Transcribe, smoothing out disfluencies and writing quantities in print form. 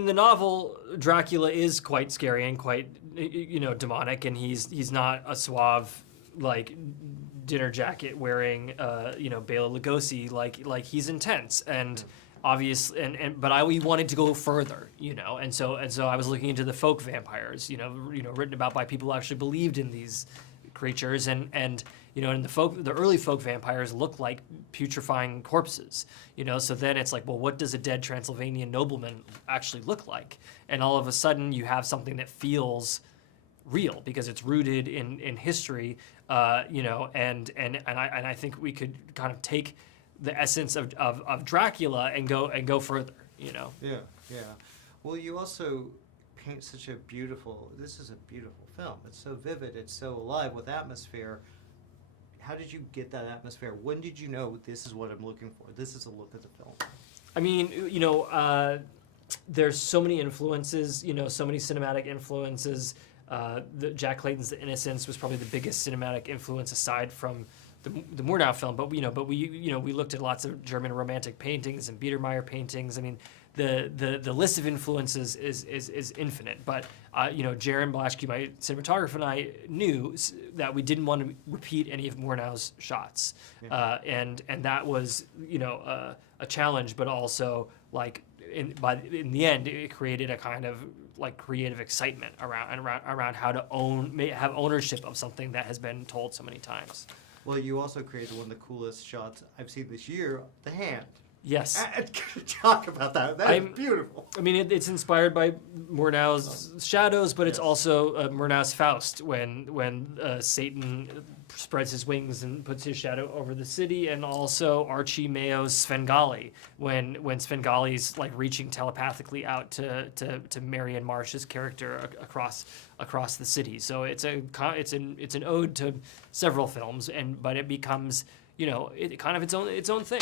in the novel, Dracula is quite scary and quite, demonic, and he's not a suave, like, dinner jacket wearing, Bela Lugosi. Like he's intense and obviously, but we wanted to go further, and so I was looking into the folk vampires, written about by people who actually believed in these creatures, and the early folk vampires look like putrefying corpses, so then it's like, well, what does a dead Transylvanian nobleman actually look like? And all of a sudden you have something that feels real because it's rooted in history, and I think we could kind of take the essence of Dracula and go further, Yeah. Well, you also paint such a beautiful, this is a beautiful film. It's so vivid, it's so alive with atmosphere. How did you get that atmosphere? When did you know this is what I'm looking for? This is a look at the film. I mean, there's so many influences, so many cinematic influences. Jack Clayton's The Innocents was probably the biggest cinematic influence aside from the Murnau film, but we looked at lots of German romantic paintings and Biedermeier paintings. I mean, the list of influences is infinite. But Jaron Blaschke, my cinematographer, and I knew that we didn't want to repeat any of Murnau's shots, and that was a challenge, but also like in the end it created a kind of like creative excitement around how to have ownership of something that has been told so many times. Well, you also created one of the coolest shots I've seen this year, the hand. Yes. Talk about that. That is beautiful. I mean, it's inspired by Murnau's Shadows, but it's also Murnau's Faust, when Satan spreads his wings and puts his shadow over the city, and also Archie Mayo's Svengali, when Svengali's like reaching telepathically out to Marianne Marsh's character across the city. So it's an ode to several films, but it becomes it kind of its own thing.